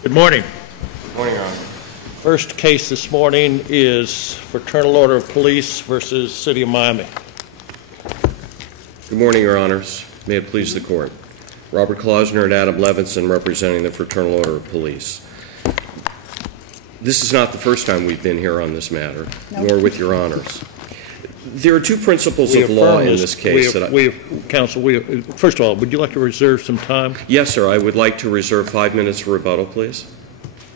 Good morning. Good morning, Your Honor. First case this morning is Fraternal Order of Police versus City of Miami. Good morning, Your Honors. May it please the Court. Robert Klausner and Adam Levinson representing the Fraternal Order of Police. This is not the first time we've been here on this matter, nor with Your Honors. There are two principles of law in this case. Counsel, first of all, would you like to reserve some time? Yes, sir. I would like to reserve 5 minutes for rebuttal, please.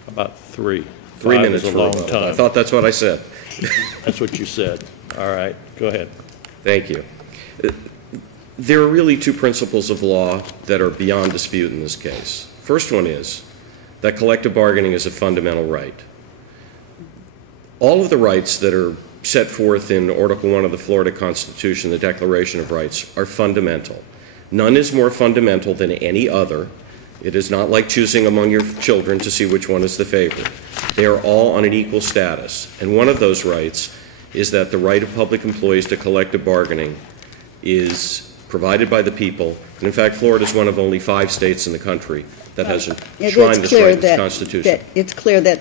About 3. 3 minutes is for a long rebuttal. time. I thought that's what I said. That's what you said. All right. Go ahead. Thank you. There are really two principles of law that are beyond dispute in this case. First one is that collective bargaining is a fundamental right. All of the rights that are set forth in Article 1 of the Florida Constitution, the Declaration of Rights, are fundamental. None is more fundamental than any other. It is not like choosing among your children to see which one is the favorite. They are all on an equal status. And one of those rights is that the right of public employees to collective bargaining is provided by the people. And in fact, Florida is one of only 5 states in the country that has enshrined this right in its Constitution. It's clear that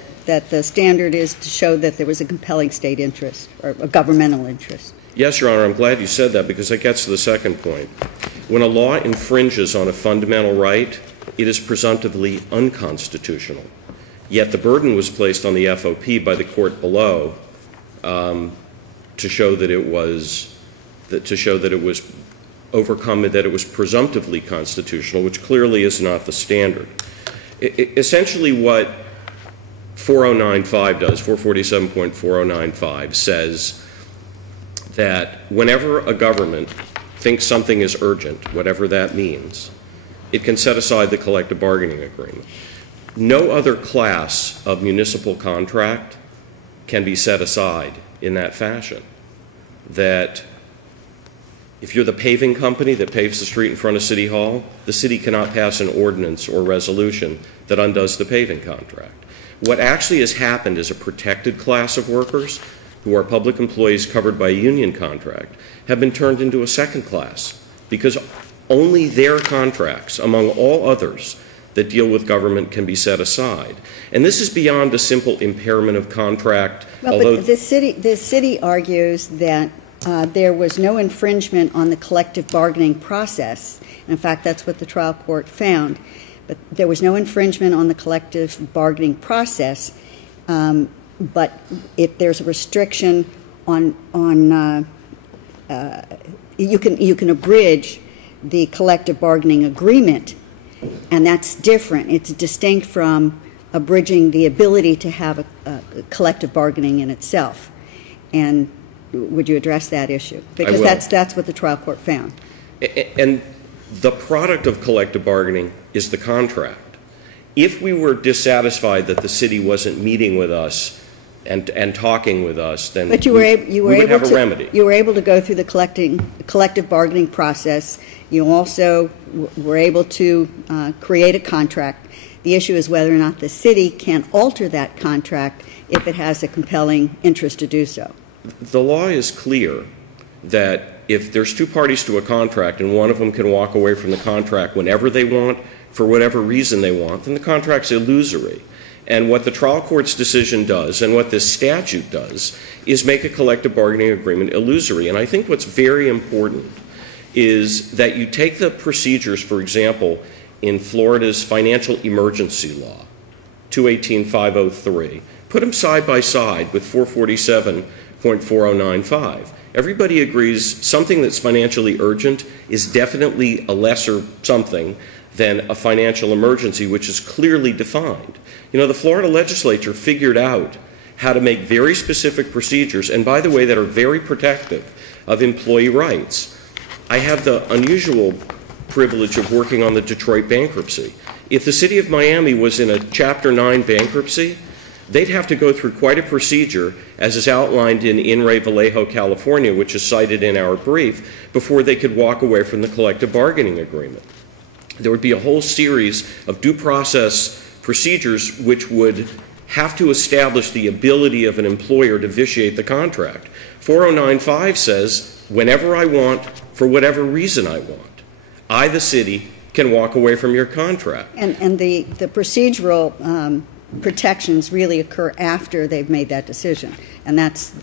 the standard is to show that there was a compelling state interest or a governmental interest. Yes, Your Honor, I'm glad you said that because that gets to the second point. When a law infringes on a fundamental right, it is presumptively unconstitutional. Yet the burden was placed on the FOP by the court below to show that it was overcome, that it was presumptively constitutional, which clearly is not the standard. Essentially what 4095 does, 447.4095, says that whenever a government thinks something is urgent, whatever that means, it can set aside the collective bargaining agreement. No other class of municipal contract can be set aside in that fashion. That if you're the paving company that paves the street in front of City Hall, the city cannot pass an ordinance or resolution that undoes the paving contract. What actually has happened is a protected class of workers who are public employees covered by a union contract have been turned into a second class because only their contracts, among all others that deal with government, can be set aside. And this is beyond a simple impairment of contract. Well, but the city argues that there was no infringement on the collective bargaining process. In fact, that's what the trial court found. But there was no infringement on the collective bargaining process. But if there's a restriction on you can abridge the collective bargaining agreement, and that's different. It's distinct from abridging the ability to have a collective bargaining in itself. And would you address that issue? Because that's what the trial court found. And the product of collective bargaining is the contract. If we were dissatisfied that the city wasn't meeting with us and talking with us, then we would have a remedy. You were able to go through the collective bargaining process. You also were able to create a contract. The issue is whether or not the city can alter that contract if it has a compelling interest to do so. The law is clear that if there's 2 parties to a contract and one of them can walk away from the contract whenever they want, for whatever reason they want, then the contract's illusory. And what the trial court's decision does and what this statute does is make a collective bargaining agreement illusory. And I think what's very important is that you take the procedures, for example, in Florida's financial emergency law, 218-503, put them side by side with 447.4095. Everybody agrees something that's financially urgent is definitely a lesser something than a financial emergency, which is clearly defined. You know, the Florida legislature figured out how to make very specific procedures, and by the way, that are very protective of employee rights. I have the unusual privilege of working on the Detroit bankruptcy. If the city of Miami was in a Chapter 9 bankruptcy, they'd have to go through quite a procedure, as is outlined in In re Vallejo, California, which is cited in our brief, before they could walk away from the collective bargaining agreement. There would be a whole series of due process procedures which would have to establish the ability of an employer to vitiate the contract. 4095 says, whenever I want, for whatever reason I want, I, the city, can walk away from your contract. And the procedural protections really occur after they've made that decision. And that's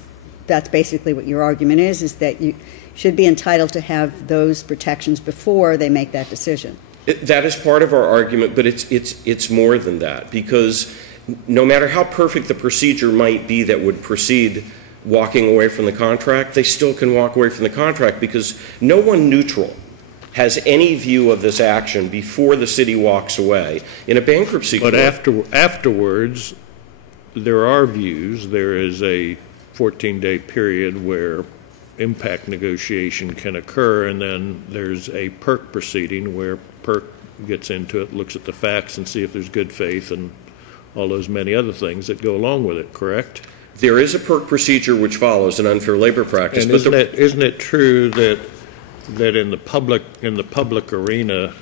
basically what your argument is that you should be entitled to have those protections before they make that decision. That is part of our argument, but it's more than that, because no matter how perfect the procedure might be that would precede walking away from the contract, they still can walk away from the contract because no one neutral has any view of this action before the city walks away. In a bankruptcy court... But afterwards, there are views. There is a 14-day period where impact negotiation can occur, and then there's a PERC proceeding where PERC gets into it, looks at the facts, and see if there's good faith and all those many other things that go along with it, correct? There is a PERC procedure which follows an unfair labor practice. And isn't it true that in the public arena,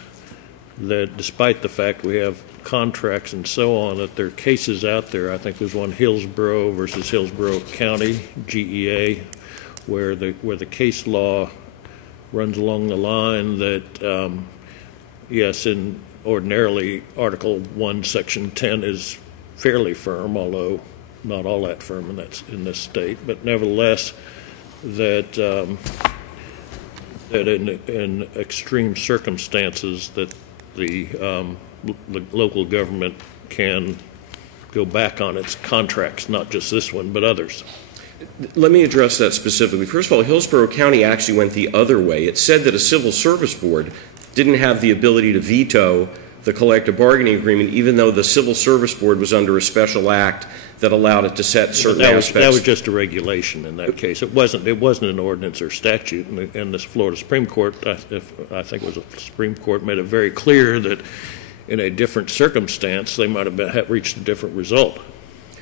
that despite the fact we have contracts and so on, that there are cases out there? I think there's one, Hillsborough versus Hillsborough County, GEA, where the case law runs along the line that yes, in ordinarily Article 1, Section 10 is fairly firm, although not all that firm in this state, but nevertheless that that in extreme circumstances that the local government can go back on its contracts, not just this one, but others. Let me address that specifically. First of all, Hillsborough County actually went the other way. It said that a civil service board didn't have the ability to veto the collective bargaining agreement, even though the civil service board was under a special act that allowed it to set certain aspects. That was just a regulation in that case. It wasn't an ordinance or statute. And the Florida Supreme Court, I think it was the Supreme Court, made it very clear that in a different circumstance they might have reached a different result.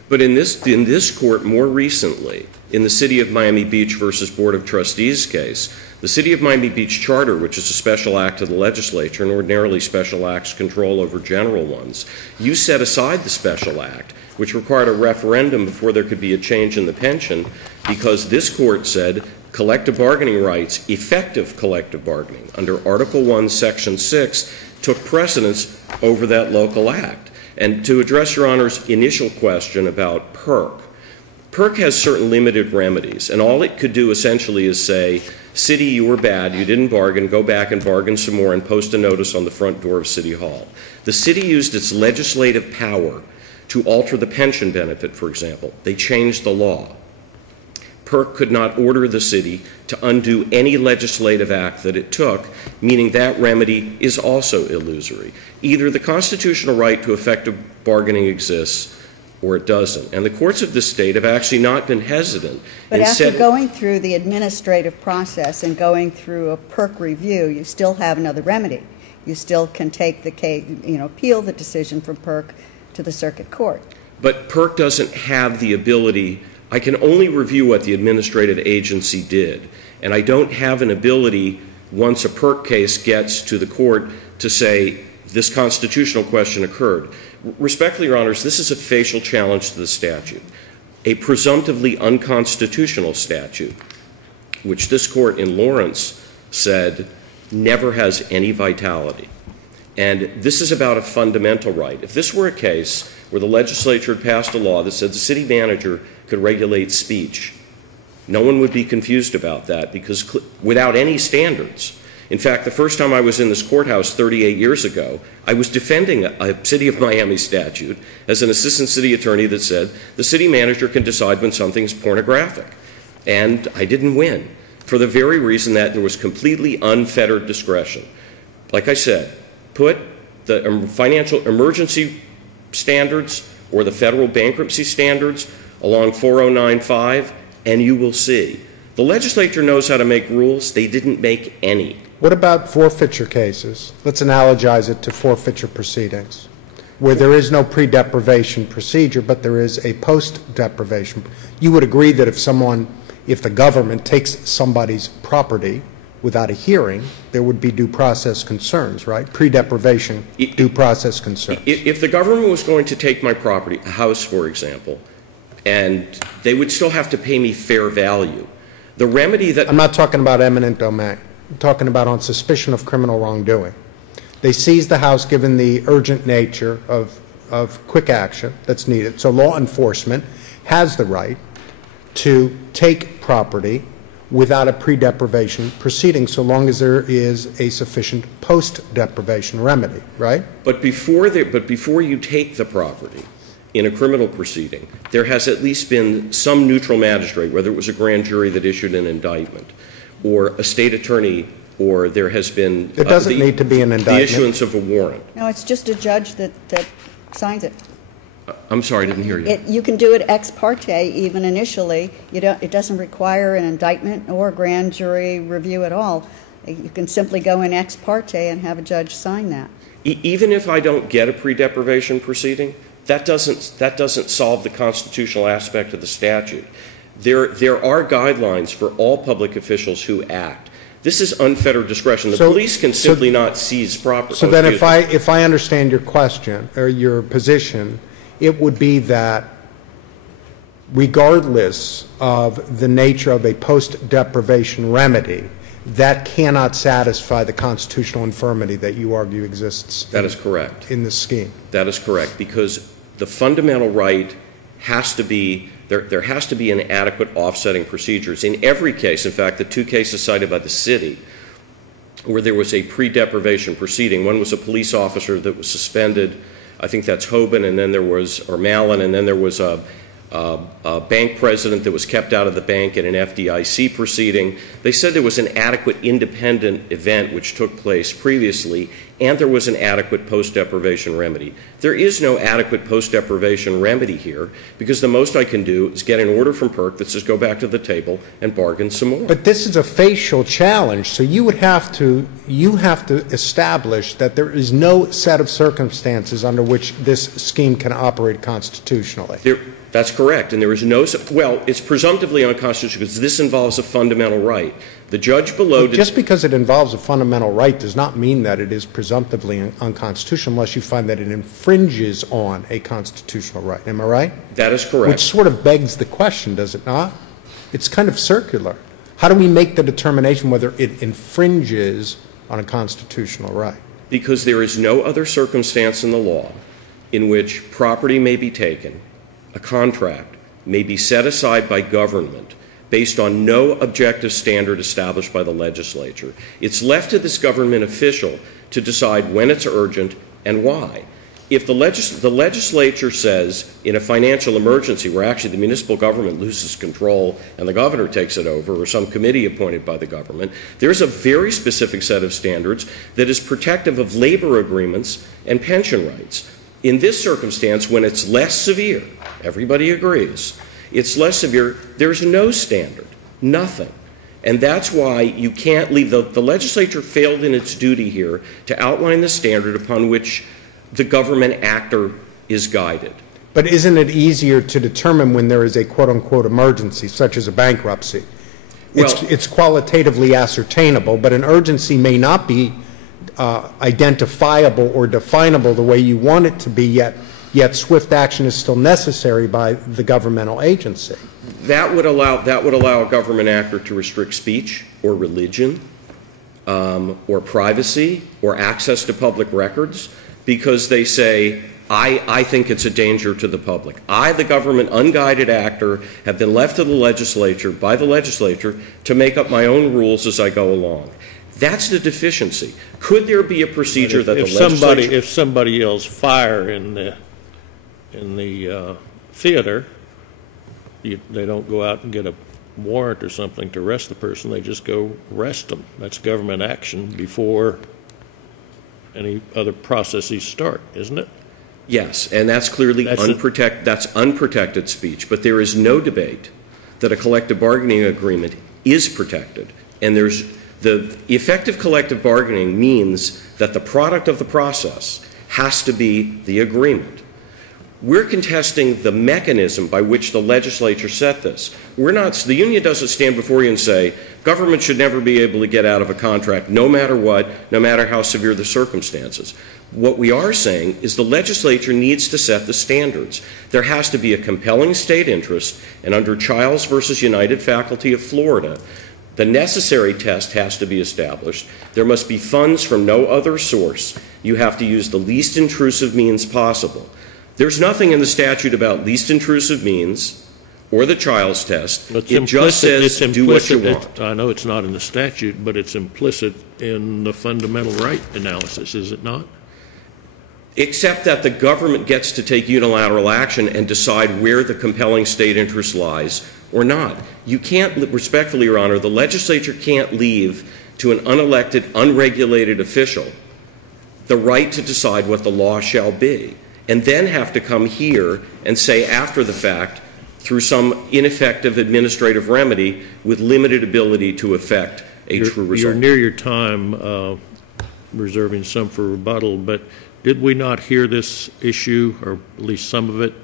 But in this court more recently, in the City of Miami Beach versus Board of Trustees case, the City of Miami Beach Charter, which is a special act of the legislature, and ordinarily special acts control over general ones, you set aside the special act, which required a referendum before there could be a change in the pension, because this court said collective bargaining rights, effective collective bargaining, under Article 1, Section 6, took precedence over that local act. And to address Your Honor's initial question about PERC, PERC has certain limited remedies, and all it could do essentially is say, city, you were bad, you didn't bargain, go back and bargain some more and post a notice on the front door of City Hall. The city used its legislative power to alter the pension benefit, for example. They changed the law. PERC could not order the city to undo any legislative act that it took, meaning that remedy is also illusory. Either the constitutional right to effective bargaining exists or it doesn't. And the courts of this state have actually not been hesitant. But after going through the administrative process and going through a PERC review, you still have another remedy. You still can take the case, appeal the decision from PERC to the circuit court. But PERC doesn't have the ability. I can only review what the administrative agency did, and I don't have an ability, once a PERC case gets to the court, to say this constitutional question occurred. Respectfully, Your Honors, this is a facial challenge to the statute, a presumptively unconstitutional statute, which this court in Lawrence said never has any vitality. And this is about a fundamental right. If this were a case where the legislature had passed a law that said the city manager could regulate speech, no one would be confused about that, because without any standards. In fact, the first time I was in this courthouse 38 years ago, I was defending a City of Miami statute as an assistant city attorney that said the city manager can decide when something's pornographic. And I didn't win, for the very reason that there was completely unfettered discretion. Like I said, put the financial emergency standards or the federal bankruptcy standards along 4095, and you will see. The legislature knows how to make rules. They didn't make any. What about forfeiture cases? Let's analogize it to forfeiture proceedings, where there is no pre-deprivation procedure, but there is a post-deprivation. You would agree that if the government takes somebody's property without a hearing, there would be due process concerns, right? Pre-deprivation due process concerns. If the government was going to take my property, a house, for example, and they would still have to pay me fair value, the remedy that... I'm not talking about eminent domain. I'm talking about on suspicion of criminal wrongdoing. They seize the house given the urgent nature of quick action that's needed. So law enforcement has the right to take property without a pre-deprivation proceeding, so long as there is a sufficient post-deprivation remedy, right? But before you take the property in a criminal proceeding, there has at least been some neutral magistrate, whether it was a grand jury that issued an indictment, or a state attorney, or there has been it doesn't need to be an indictment. The issuance of a warrant. No, it's just a judge that signs it. I'm sorry, I didn't hear you. You can do it ex parte even initially. It doesn't require an indictment or a grand jury review at all. You can simply go in ex parte and have a judge sign that. Even if I don't get a pre-deprivation proceeding, that doesn't solve the constitutional aspect of the statute. There are guidelines for all public officials who act. This is unfettered discretion. The police can simply not seize property. So then if I understand your question or your position, it would be that regardless of the nature of a post-deprivation remedy, that cannot satisfy the constitutional infirmity that you argue exists. That is correct. In this scheme. That is correct, because the fundamental right has to be, there has to be an adequate offsetting procedures. In every case, in fact, the two cases cited by the city, where there was a pre-deprivation proceeding, one was a police officer that was suspended, I think that's Hoban, and then there was, or Mallon, and then there was a bank president that was kept out of the bank in an FDIC proceeding. They said there was an adequate independent event which took place previously, and there was an adequate post-deprivation remedy. There is no adequate post-deprivation remedy here, because the most I can do is get an order from PERC that says go back to the table and bargain some more. But this is a facial challenge, so you have to establish that there is no set of circumstances under which this scheme can operate constitutionally. That's correct, and there is no, well, it's presumptively unconstitutional because this involves a fundamental right. The judge below... Just because it involves a fundamental right does not mean that it is presumptively unconstitutional unless you find that it infringes on a constitutional right. Am I right? That is correct. Which sort of begs the question, does it not? It's kind of circular. How do we make the determination whether it infringes on a constitutional right? Because there is no other circumstance in the law in which property may be taken, a contract may be set aside by government based on no objective standard established by the legislature. It's left to this government official to decide when it's urgent and why. If the legislature says in a financial emergency where actually the municipal government loses control and the governor takes it over, or some committee appointed by the government, there's a very specific set of standards that is protective of labor agreements and pension rights. In this circumstance, when it's less severe, everybody agrees, it's less severe, there's no standard, nothing. And that's why you can't leave, the legislature failed in its duty here to outline the standard upon which the government actor is guided. But isn't it easier to determine when there is a quote-unquote emergency, such as a bankruptcy? It's qualitatively ascertainable, but an urgency may not be identifiable or definable the way you want it to be, yet swift action is still necessary by the governmental agency. That would allow a government actor to restrict speech or religion or privacy or access to public records because they say, I think it's a danger to the public. I, the government unguided actor, have been left to the legislature, by the legislature, to make up my own rules as I go along. That's the deficiency. Could there be a procedure that the legislature... If somebody yells fire in the theater, they don't go out and get a warrant or something to arrest the person. They just go arrest them. That's government action before any other processes start, isn't it? Yes, and that's clearly unprotected speech. But there is no debate that a collective bargaining agreement is protected. And the effective collective bargaining means that the product of the process has to be the agreement. We're contesting the mechanism by which the legislature set this. The union doesn't stand before you and say, government should never be able to get out of a contract no matter what, no matter how severe the circumstances. What we are saying is the legislature needs to set the standards. There has to be a compelling state interest, and under Childs versus United Faculty of Florida, The necessary test has to be established. There must be funds from no other source. You have to use the least intrusive means possible. There's nothing in the statute about least intrusive means or the child's test. It just says do what you want. I know it's not in the statute, but it's implicit in the fundamental right analysis, is it not? Except that the government gets to take unilateral action and decide where the compelling state interest lies or not. You can't, respectfully, Your Honor, the legislature can't leave to an unelected, unregulated official the right to decide what the law shall be, and then have to come here and say after the fact, through some ineffective administrative remedy with limited ability to effect a true result. You're near your time, reserving some for rebuttal, but did we not hear this issue, or at least some of it,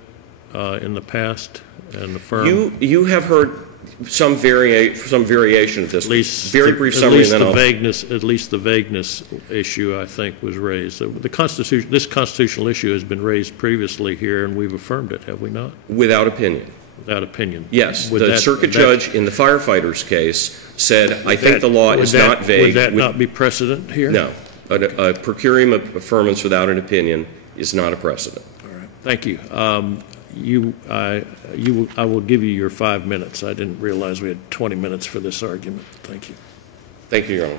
in the past and affirm? You have heard some variation of this. At least very brief summary. At least the vagueness issue, I think, was raised. This constitutional issue has been raised previously here, and we've affirmed it, have we not? Without opinion. Without opinion. Yes. The circuit judge in the firefighters case said, I think the law is not vague. Would that not be precedent here? No. A per curiam affirmance without an opinion is not a precedent. All right. Thank you. I will give you your 5 minutes. I didn't realize we had 20 minutes for this argument. Thank you. Thank you, Your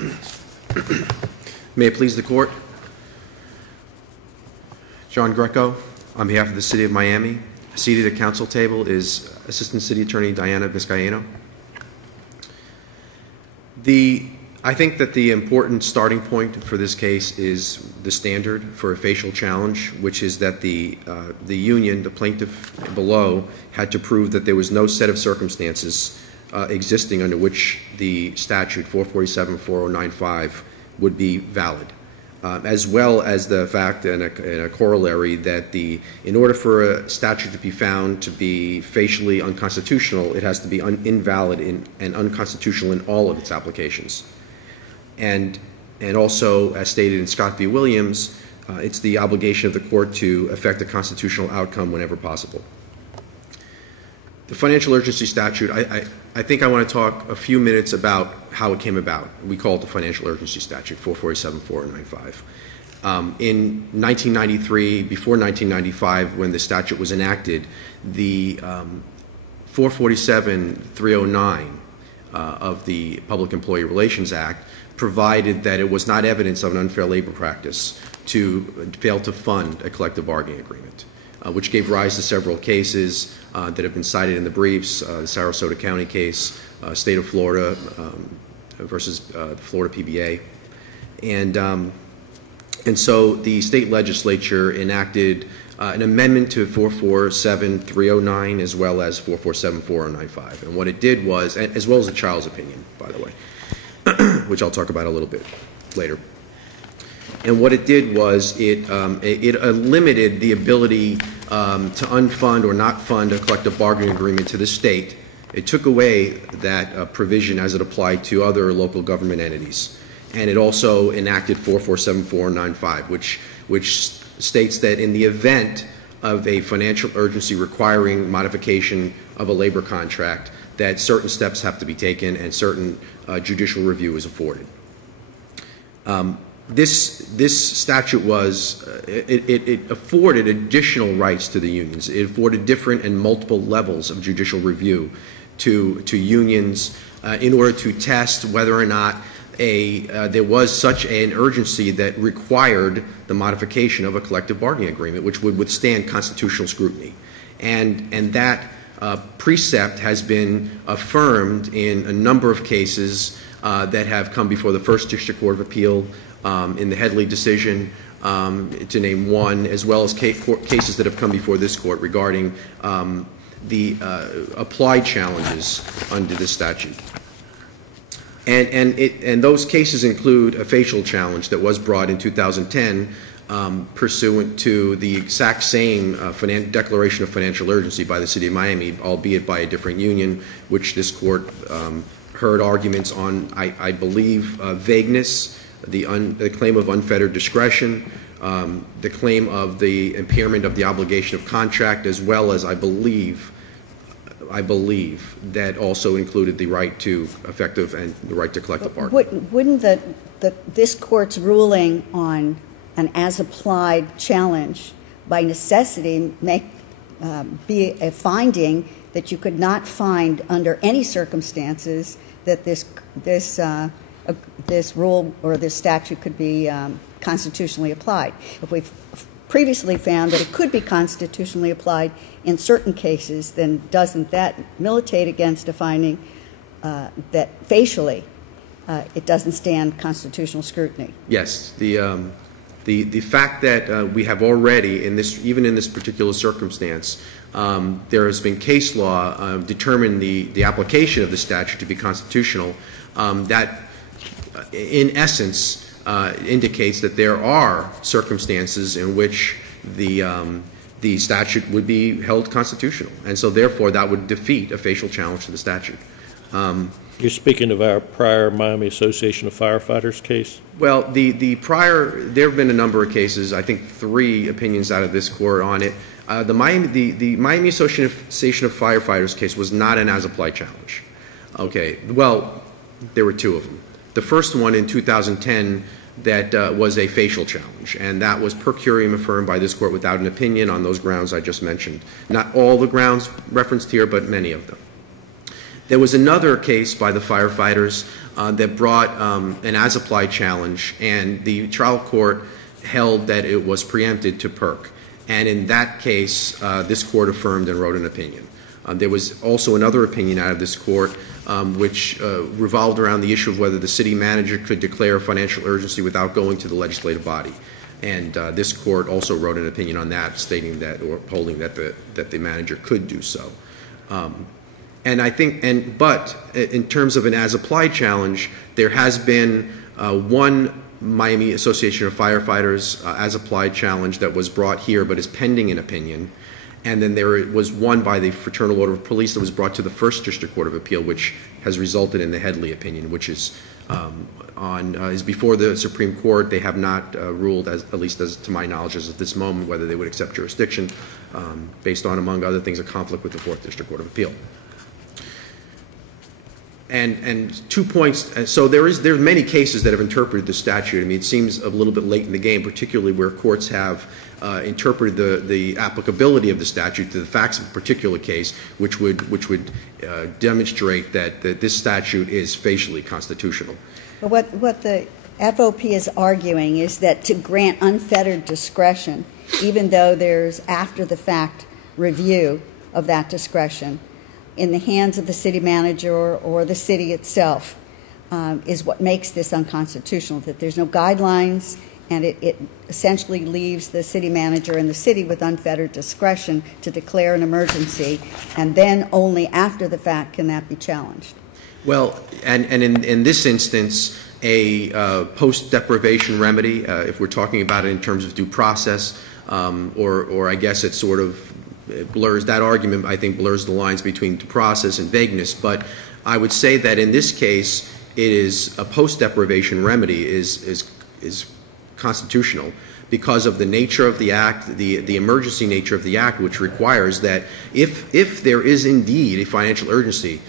Honor. May it please the Court. John Greco, on behalf of the City of Miami. Seated at council table is Assistant City Attorney Diana Vizcaino. I think that the important starting point for this case is the standard for a facial challenge, which is that the union, the plaintiff below, had to prove that there was no set of circumstances existing under which the statute 447-4095 would be valid, as well as the fact and a corollary that in order for a statute to be found to be facially unconstitutional, it has to be invalid and unconstitutional in all of its applications. And also, as stated in Scott v. Williams, it's the obligation of the court to effect a constitutional outcome whenever possible. The financial urgency statute, I think I want to talk a few minutes about how it came about. We call it the financial urgency statute, 447-4095. In 1993, before 1995, when the statute was enacted, the 447-309 of the Public Employee Relations Act provided that it was not evidence of an unfair labor practice to fail to fund a collective bargaining agreement, which gave rise to several cases that have been cited in the briefs, the Sarasota County case, State of Florida versus the Florida PBA. And so the state legislature enacted an amendment to 447-309 as well as 447-4095. And what it did was, as well as the child's opinion, by the way, which I'll talk about a little bit later. And what it did was it limited the ability to unfund or not fund a collective bargaining agreement to the state. It took away that provision as it applied to other local government entities. And it also enacted 447-495, which states that in the event of a financial urgency requiring modification of a labor contract, that certain steps have to be taken and certain judicial review is afforded. This statute it afforded additional rights to the unions. It afforded different and multiple levels of judicial review to unions in order to test whether or not there was such an urgency that required the modification of a collective bargaining agreement, which would withstand constitutional scrutiny. And that precept has been affirmed in a number of cases that have come before the First District Court of Appeal, in the Headley decision, to name one, as well as cases that have come before this court regarding the applied challenges under this statute. And those cases include a facial challenge that was brought in 2010 pursuant to the exact same declaration of financial urgency by the City of Miami, albeit by a different union, which this court heard arguments on, I believe, vagueness, the claim of unfettered discretion, the claim of the impairment of the obligation of contract, as well as, I believe, I believe, that also included the right to effective and the right to collective bargaining. Wouldn't this court's ruling on an as-applied challenge by necessity be a finding that you could not find under any circumstances that this rule or this statute could be constitutionally applied? If we've previously found that it could be constitutionally applied in certain cases, then doesn't that militate against a finding that facially it doesn't stand constitutional scrutiny? Yes. The fact that we have already, even in this particular circumstance, there has been case law determining the application of the statute to be constitutional, that in essence indicates that there are circumstances in which the statute would be held constitutional, and so therefore that would defeat a facial challenge to the statute. You're speaking of our prior Miami Association of Firefighters case? Well, the prior, there have been a number of cases, I think 3 opinions out of this court on it. The Miami Association of Firefighters case was not an as-applied challenge. Okay, well, there were 2 of them. The first one in 2010 that was a facial challenge, and that was per curiam affirmed by this court without an opinion on those grounds I just mentioned. Not all the grounds referenced here, but many of them. There was another case by the firefighters that brought an as-applied challenge, and the trial court held that it was preempted to PERC. And in that case, this court affirmed and wrote an opinion. There was also another opinion out of this court which revolved around the issue of whether the city manager could declare a financial urgency without going to the legislative body. And this court also wrote an opinion on that, stating that, or holding that the manager could do so. And I think, but in terms of an as-applied challenge, there has been one Miami Association of Firefighters as-applied challenge that was brought here but is pending an opinion. And then there was one by the Fraternal Order of Police that was brought to the First District Court of Appeal, which has resulted in the Headley opinion, which is is before the Supreme Court. They have not ruled, at least as to my knowledge as of this moment, whether they would accept jurisdiction based on, among other things, a conflict with the Fourth District Court of Appeal. And 2 points. So there are many cases that have interpreted the statute. I mean, it seems a little bit late in the game, particularly where courts have interpreted the applicability of the statute to the facts of a particular case, which would demonstrate that this statute is facially constitutional. But what the FOP is arguing is that to grant unfettered discretion, even though there's after-the-fact review of that discretion, in the hands of the city manager or the city itself, is what makes this unconstitutional, that there's no guidelines, and it essentially leaves the city manager and the city with unfettered discretion to declare an emergency, and then only after the fact can that be challenged. Well, and in this instance, a post-deprivation remedy, if we're talking about it in terms of due process, or I guess it sort of blurs, that argument I think blurs the lines between due process and vagueness, but I would say that in this case it is a post-deprivation remedy is constitutional because of the nature of the act, the emergency nature of the act, which requires that if there is indeed a financial urgency,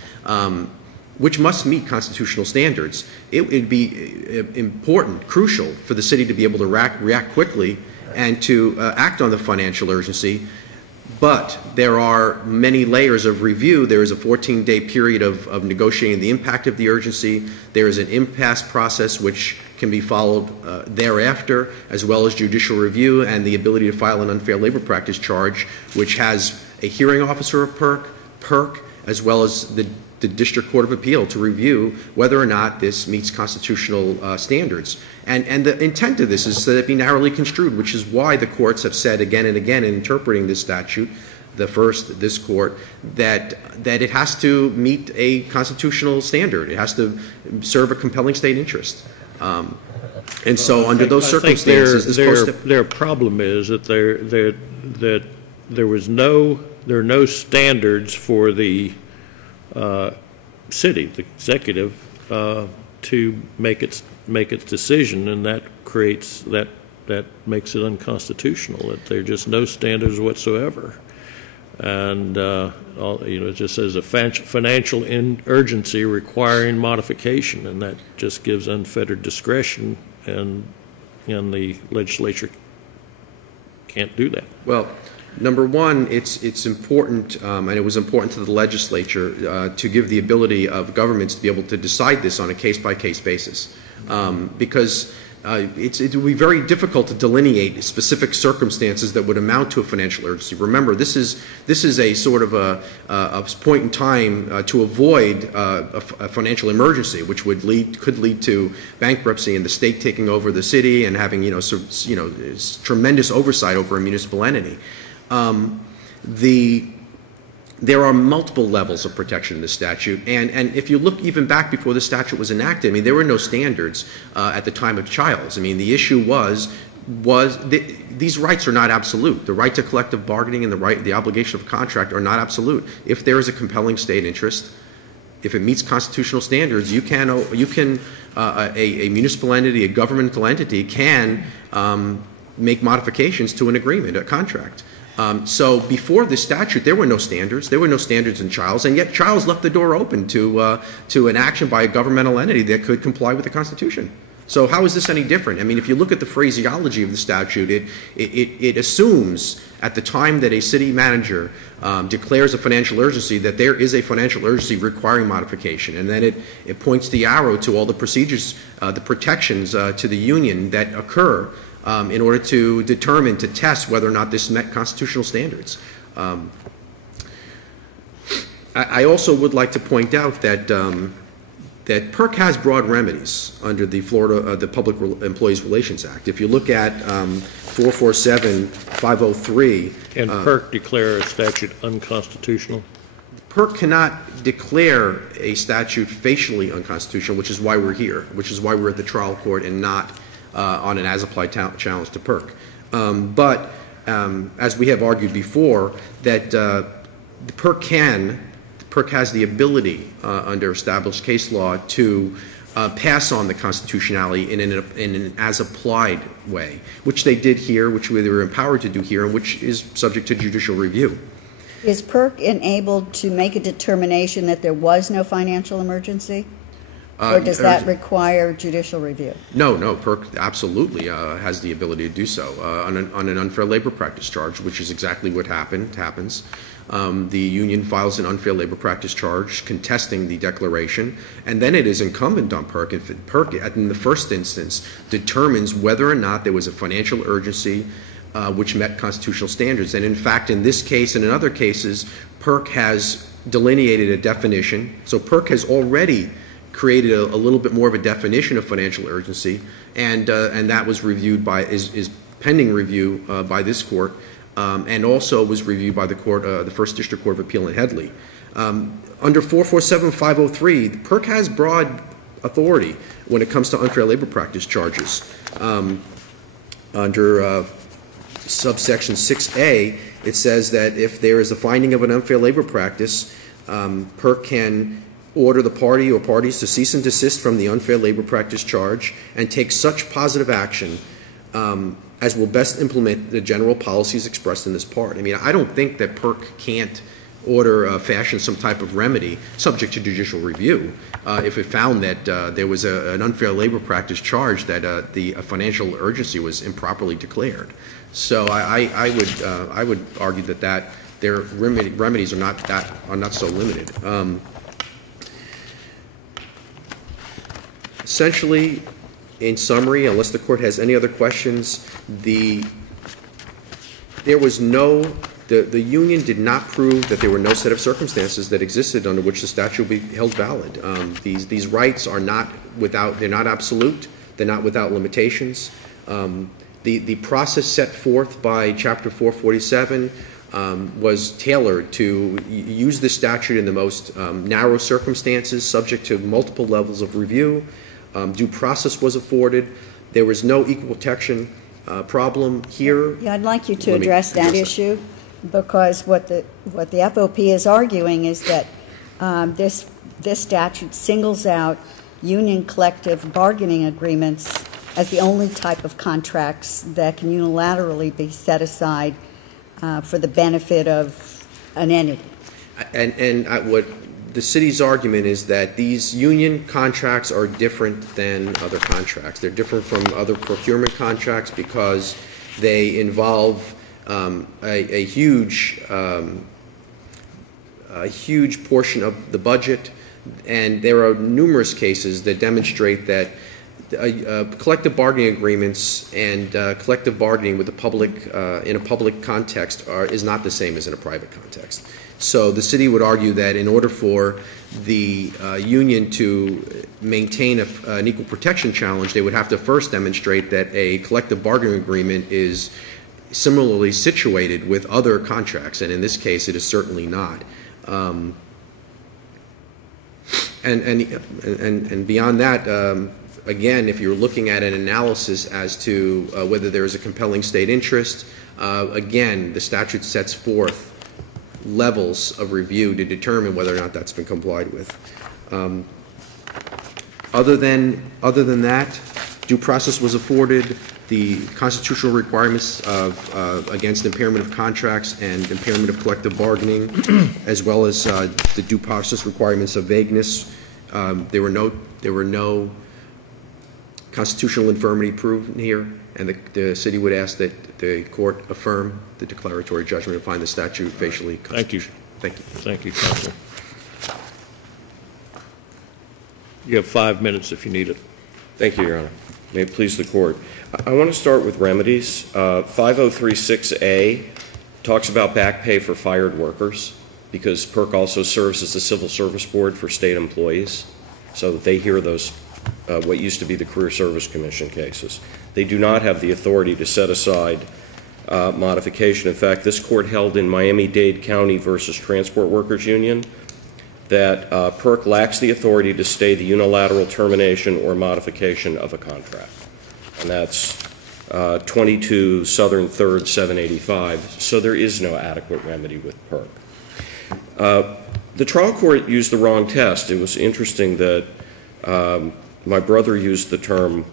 which must meet constitutional standards, it would be important, crucial for the city to be able to react quickly and to act on the financial urgency. But there are many layers of review. There is a 14-day period of negotiating the impact of the urgency. There is an impasse process which can be followed thereafter, as well as judicial review and the ability to file an unfair labor practice charge, which has a hearing officer of PERC, as well as the District Court of Appeal to review whether or not this meets constitutional standards. And the intent of this is that it be narrowly construed, which is why the courts have said again and again in interpreting this statute, this court, that it has to meet a constitutional standard. It has to serve a compelling state interest. And so under those circumstances, their problem is that there are no standards for the city, the executive, to make its decision, and that makes it unconstitutional. That there are just no standards whatsoever. And, it just says a financial urgency requiring modification, and that just gives unfettered discretion, and the legislature can't do that. Well, number one, it's important, and it was important to the legislature to give the ability of governments to be able to decide this on a case-by-case basis, because it would be very difficult to delineate specific circumstances that would amount to a financial urgency. Remember, this is a sort of a point in time to avoid a financial emergency, which could lead to bankruptcy and the state taking over the city and having tremendous oversight over a municipal entity. There are multiple levels of protection in the statute, and if you look even back before the statute was enacted, I mean, there were no standards at the time of Childs. I mean, the issue was these rights are not absolute. The right to collective bargaining and the obligation of a contract are not absolute. If there is a compelling state interest, if it meets constitutional standards, a municipal entity, a governmental entity can make modifications to an agreement, a contract. So before this statute, there were no standards. There were no standards in Childs, and yet Childs left the door open to an action by a governmental entity that could comply with the Constitution. So how is this any different? I mean, if you look at the phraseology of the statute, it assumes at the time that a city manager declares a financial urgency that there is a financial urgency requiring modification, and then it points the arrow to all the procedures, the protections to the union that occur in order to determine, to test whether or not this met constitutional standards. I also would like to point out that that PERC has broad remedies under the the Public Employees Relations Act. If you look at 447-503, can PERC declare a statute unconstitutional? PERC cannot declare a statute facially unconstitutional, which is why we're here, which is why we're at the trial court and not on an as-applied challenge to PERC. But as we have argued before, that PERC has the ability under established case law to pass on the constitutionality in an as-applied way, which they did here, which they were empowered to do here, and which is subject to judicial review. Is PERC enabled to make a determination that there was no financial emergency? Or does that require judicial review? No, PERC absolutely has the ability to do so on an unfair labor practice charge, which is exactly what happens. The union files an unfair labor practice charge contesting the declaration, and then it is incumbent on PERC, if PERC, in the first instance, determines whether or not there was a financial urgency which met constitutional standards. And in fact, in this case and in other cases, PERC has delineated a definition. So PERC has already created a little bit more of a definition of financial urgency, and that was reviewed is pending review by this court, and also was reviewed by the court, the First District Court of Appeal in Headley. Under 447-503, PERC has broad authority when it comes to unfair labor practice charges. Under subsection 6A, it says that if there is a finding of an unfair labor practice, PERC can order the party or parties to cease and desist from the unfair labor practice charge and take such positive action as will best implement the general policies expressed in this part. I mean, I don't think that PERC can't fashion some type of remedy subject to judicial review if it found that there was an unfair labor practice charge that the financial urgency was improperly declared. So I would argue that their remedies are not so limited. Essentially, in summary, unless the court has any other questions, the union did not prove that there were no set of circumstances that existed under which the statute would be held valid. These rights are they're not absolute, they're not without limitations. The process set forth by Chapter 447 was tailored to use the statute in the most narrow circumstances, subject to multiple levels of review. Due process was afforded. There was no equal protection problem here. Yeah, I'd like you to address that issue, because what the FOP is arguing is that this statute singles out union collective bargaining agreements as the only type of contracts that can unilaterally be set aside for the benefit of an entity. And what the city's argument is that these union contracts are different than other contracts. They're different from other procurement contracts because they involve a huge portion of the budget, and there are numerous cases that demonstrate that collective bargaining agreements and collective bargaining with the public in a public context is not the same as in a private context. So the city would argue that in order for the union to maintain an equal protection challenge, they would have to first demonstrate that a collective bargaining agreement is similarly situated with other contracts, and in this case, it is certainly not. And beyond that, again, if you're looking at an analysis as to whether there is a compelling state interest, again, the statute sets forth levels of review to determine whether or not that's been complied with. Other than that, due process was afforded. The constitutional requirements of against impairment of contracts and impairment of collective bargaining, as well as the due process requirements of vagueness, there were no constitutional infirmity proven here, and the city would ask that the court affirm the declaratory judgment and find the statute facially constitutional. Thank you. Thank you, Counsel. You have 5 minutes if you need it. Thank you, Your Honor. May it please the court. I want to start with remedies. 5036A talks about back pay for fired workers because PERC also serves as the civil service board for state employees, so that they hear those what used to be the Career Service Commission cases. They do not have the authority to set aside modification. In fact, this court held in Miami-Dade County versus Transport Workers Union that PERC lacks the authority to stay the unilateral termination or modification of a contract. And that's 22 Southern 3rd 785, so there is no adequate remedy with PERC. The trial court used the wrong test. It was interesting that my brother used the term,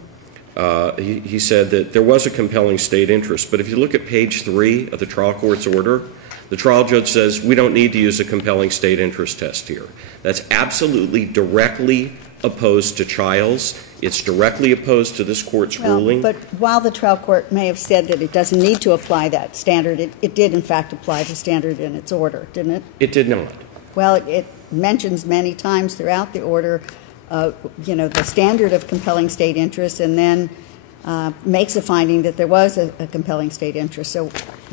he said that there was a compelling state interest, but if you look at page 3 of the trial court's order, the trial judge says we don't need to use a compelling state interest test here. That's absolutely directly opposed to Childs. It's directly opposed to this court's ruling. But while the trial court may have said that it doesn't need to apply that standard, it did in fact apply the standard in its order, didn't it? It did not. Well, it mentions many times throughout the order, the standard of compelling state interest, and then makes a finding that there was a compelling state interest. So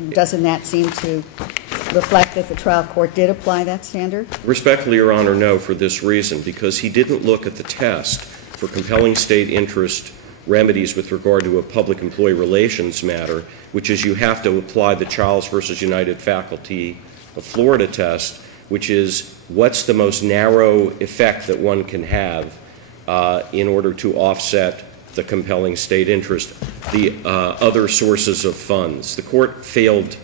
doesn't that seem to reflect that the trial court did apply that standard? Respectfully, Your Honor, no, for this reason, because he didn't look at the test for compelling state interest remedies with regard to a public employee relations matter, which is you have to apply the Childs versus United Faculty of Florida test, which is what's the most narrow effect that one can have in order to offset the compelling state interest, the other sources of funds. The court failed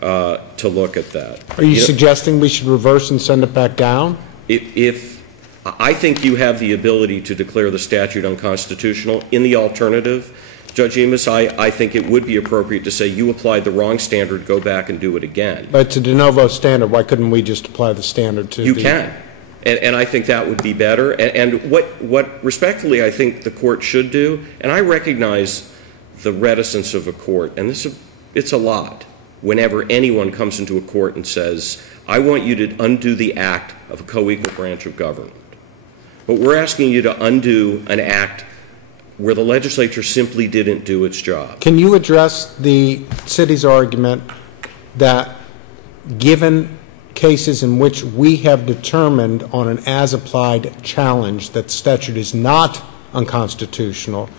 to look at that. Are you suggesting we should reverse and send it back down? If I think you have the ability to declare the statute unconstitutional. In the alternative, Judge Emas, I think it would be appropriate to say you applied the wrong standard, go back and do it again. But it's a de novo standard. Why couldn't we just apply the standard to You can. And I think that would be better. And what respectfully I think the court should do, and I recognize the reticence of a court, and it's a lot whenever anyone comes into a court and says, I want you to undo the act of a co-equal branch of government. But we're asking you to undo an act where the legislature simply didn't do its job. Can you address the city's argument that given cases in which we have determined on an as-applied challenge that the statute is not unconstitutional,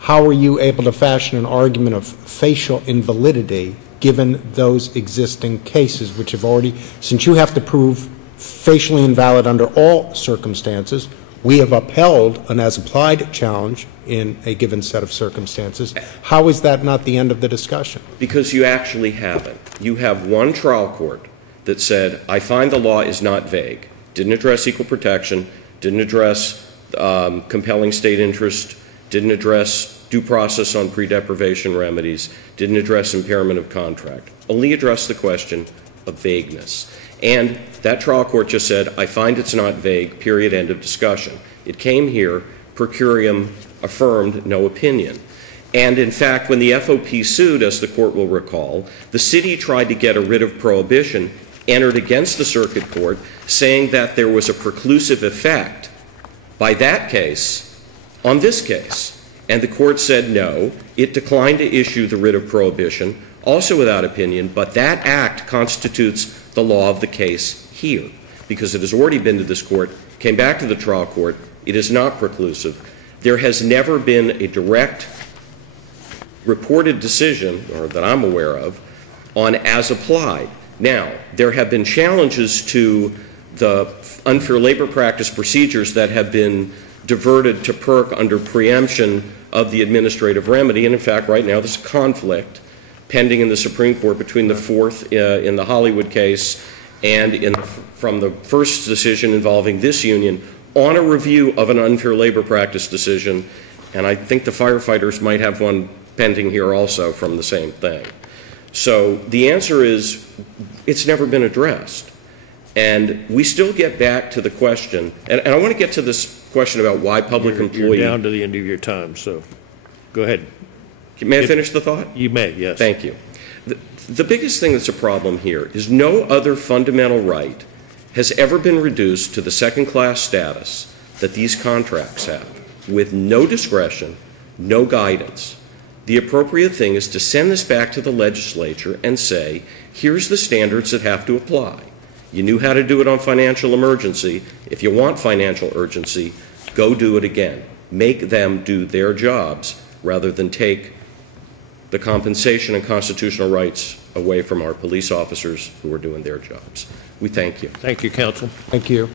how are you able to fashion an argument of facial invalidity given those existing cases which have already, since you have to prove facially invalid under all circumstances, we have upheld an as-applied challenge in a given set of circumstances. How is that not the end of the discussion? Because you actually haven't. You have one trial court that said, I find the law is not vague, didn't address equal protection, didn't address compelling state interest, didn't address due process on pre-deprivation remedies, didn't address impairment of contract, only addressed the question of vagueness. And that trial court just said, I find it's not vague, period, end of discussion. It came here, per curiam, affirmed, no opinion. And in fact, when the FOP sued, as the court will recall, the city tried to get a writ of prohibition entered against the circuit court, saying that there was a preclusive effect by that case on this case. And the court said no. It declined to issue the writ of prohibition, also without opinion, but that act constitutes the law of the case here, because it has already been to this court, came back to the trial court. It is not preclusive. There has never been a direct reported decision, or that I'm aware of, on as applied. Now, there have been challenges to the unfair labor practice procedures that have been diverted to PERC under preemption of the administrative remedy, and in fact, right now, there's a conflict pending in the Supreme Court between the fourth in the Hollywood case and from the first decision involving this union on a review of an unfair labor practice decision, and I think the firefighters might have one pending here also from the same thing. So the answer is it's never been addressed. And we still get back to the question, and I want to get to this question about why public employee... You're down to the end of your time, so go ahead. May I finish the thought? You may, yes. Thank you. The biggest thing that's a problem here is no other fundamental right has ever been reduced to the second-class status that these contracts have, with no discretion, no guidance. The appropriate thing is to send this back to the legislature and say, here's the standards that have to apply. You knew how to do it on financial emergency. If you want financial urgency, go do it again. Make them do their jobs rather than take the compensation and constitutional rights away from our police officers who are doing their jobs. We thank you. Thank you, counsel. Thank you.